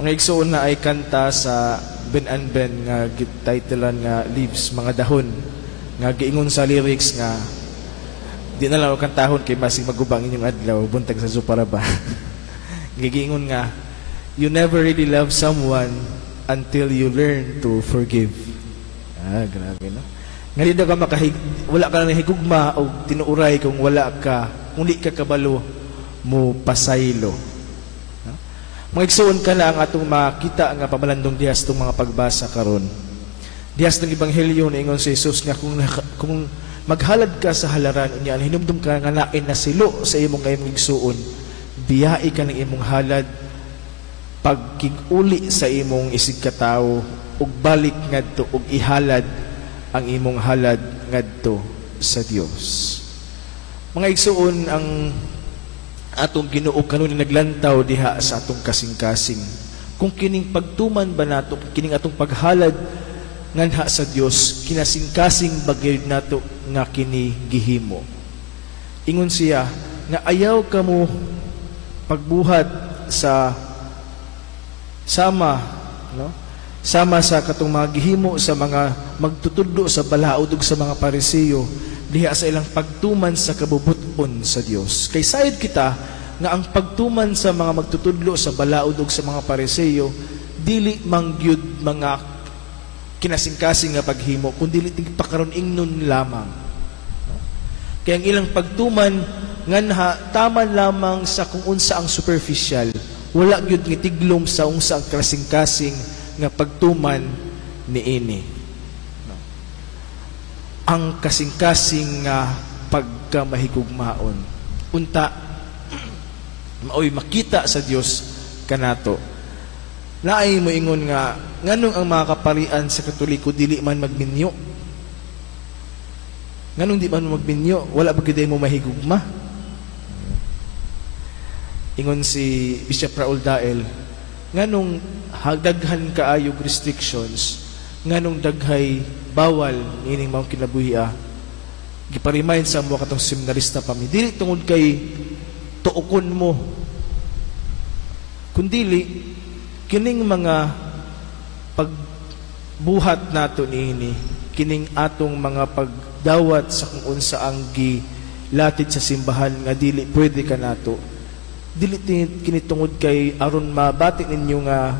Mga igsoon na ay kanta sa Ben and Ben nga titulan nga Leaves, mga dahon, nga giingon sa lyrics nga di na lang kantahon kay masig magubang inyong adlaw buntag sa Zuparaba. Gigingon nga, you never really love someone until you learn to forgive. Grabe, no? Nga di ka wala ka na higugma o tinuuray kung di ka kabalo mo pasaylo. Mga igsoon ka na ang atong makita nga pamalandong dihas itong mga pagbasa karon. Dihas ng Ebanghelyo na ingon si Jesus nga kung maghalad ka sa halaran unya hinumdum ka nga nain na silo sa imong ngayong igsoon, biyai ka ng imong halad pagkig-uli sa imong isig katawo ug balik ngadto ug ihalad ang imong halad ngadto sa Dios. Mga igsoon, ang atong Ginoo kanon naglantaw diha sa atong kasing-kasing. Kung kining pagtuman ba nato, kining atong paghalad nganha sa Dios, kinasing-kasing bagay nato nga kini gihimo. Ingon siya nga ayaw kamo pagbuhat sa sama, no? Sama sa katong mga gihimo sa mga magtutudlo sa balaod ug sa mga Pariseo diha sa ilang pagtuman sa kabubuton sa Dios. Kay sayod kita nga ang pagtuman sa mga magtutudlo sa balaod ug sa mga Pariseo dili mangyud mga kinasing-kasing nga paghimo kundi tigpakaron ingnon lamang. Kaya ang ilang pagtuman nganha taman lamang sa kung unsa ang superficial, wala gyud nga tiglom sa unsa ang kasing-kasing nga pagtuman niini. Ang kasing-kasing nga pagkamahigugmaon unta maoy makita sa Dios kanato. Naay mo ingon nga nganong ang mga kaparian sa Katoliko dili man magminyo. Nganong di man magminyo, wala ba gid mo mahigugma? Ingon si Bishop Raul Dael, nganong hagdaghan kaayog restrictions, nganong daghay bawal ining mga kinabuhi giparimahin sa mga katong seminarista pa mi dili tungod kay tuokon mo kundili kining mga pagbuhat nato niini, kining atong mga pagdawat sa kung unsa ang gilatid sa simbahan nga dili pwede ka nato, dili kini tungod kay aron mabati ninyo nga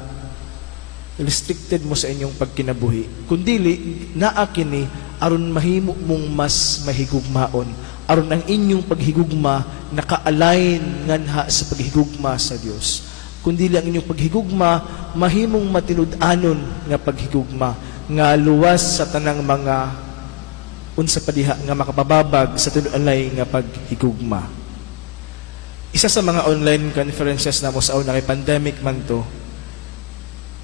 restricted mo sa inyong pagkinabuhi, kundili naa kini aron mahimo mong mas mahigugmaon, aron ang inyong paghigugma naka-align nganha sa paghigugma sa Dios. Kundili ang inyong paghigugma mahimong matinud-anon nga paghigugma nga luwas sa tanang mga unsa pa diha nga makapababag sa tinud-anay nga paghigugma. Isa sa mga online conferences namo sa una kay pandemic man to,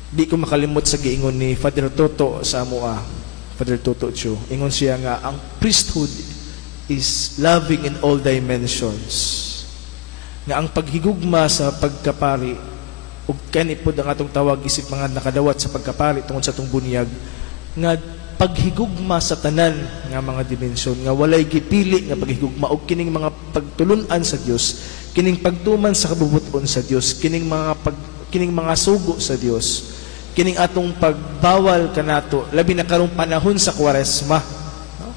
di ko makalimot sa giingon ni Father Toto sa amoa, Father Toto Cho. Ingon siya nga ang priesthood is loving in all dimensions. Nga ang paghigugma sa pagkapari ug kani pod ang atong tawag isip mga nakadawat sa pagkapari tungod sa atong bunyag nga paghigugma sa tanan nga mga dimensyon, nga walay gipili nga paghigugma og kining mga pagtulun-an sa Dios, kining pagtuman sa kabubuton sa Dios, kining mga sugo sa Dios, kining atong pagbawal kanato labi na karong panahon sa Kwaresma, no?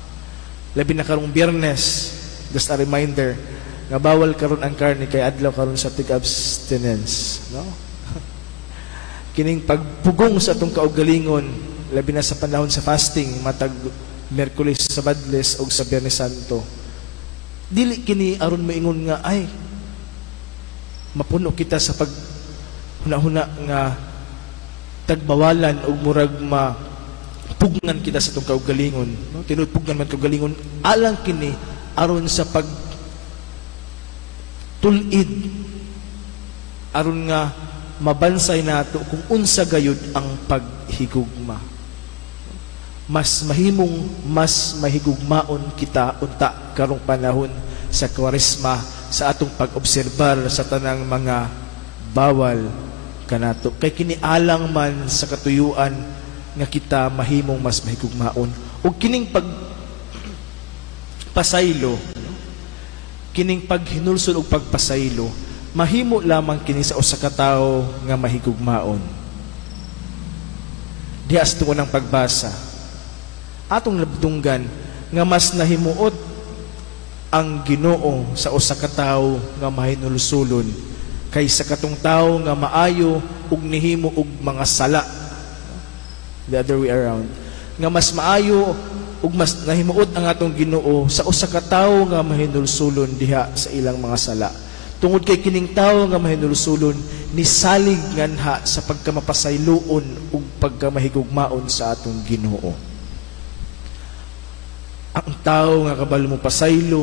Labi na karong Biyernes, just a reminder nga bawal karon ang karne kay adlaw karon sa tig-abstinence, no? Kining pagpugong sa atong kaugalingon labi na sa panahon sa fasting matag Miyerkules, Sabadles ug sa Biyernes Santo, dili kini aron moingon nga ay mapuno kita sa pag huna-huna nga tagbawalan o murag mapugnan kita sa itong kaugalingon, no? Tinudpugnan man kaugalingon alang kini aron sa pag tulid aron nga mabansay nato kung unsa gayud ang paghigugma. Mas mahigugmaon kita unta karong panahon sa Kwaresma sa atong pag-obserbar sa tanang mga bawal kanato, kay kini alang man sa katuyuan nga kita mahimong mas mahigugmaon ug kining pagpasaylo, kining paghinulsol og pagpasaylo mahimo lamang kini sa usa ka tawo nga mahigugmaon. Diha sa tungo ng pagbasa, atong nabdunggan nga mas nahimuot ang Ginoo sa usa ka tawo nga mahinulsulon kaysa katong tawo nga maayo ug nihimo og mga sala. The other way around. Nga mas maayo ug mas nahimuot ang atong Ginoo sa usa ka tawo nga mahinulsulon diha sa ilang mga sala. Tungod kay kining tawo nga mahinulsulon ni salig nganha sa pagkamapasayloon ug pagkamahigugmaon sa atong Ginoo. Ang tawo nga kabalo mo pasaylo,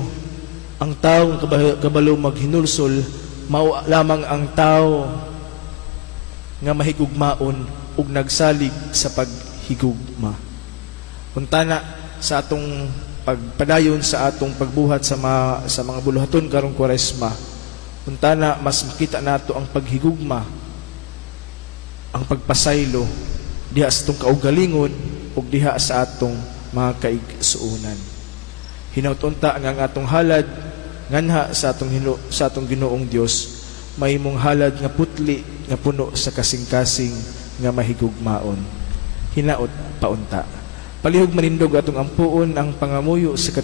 ang tawo nga kabalo maghinulsol, mao lamang ang tawo nga mahigugmaon ug nagsalig sa paghigugma. Untana sa atong pagpadayon sa atong pagbuhat sa mga buluhaton karong Kwaresma, untana mas makita nato ang paghigugma, ang pagpasaylo diha sa atong kaugalingon ug diha sa atong mga kaigsuunan. Hinaut-unta ang atong halad nganha sa atong Ginoong Dios mahimong halad nga putli nga puno sa kasing-kasing nga mahigugmaon. Hinaut paunta. Palihog manindog atong ampuon ang pangamuyo sa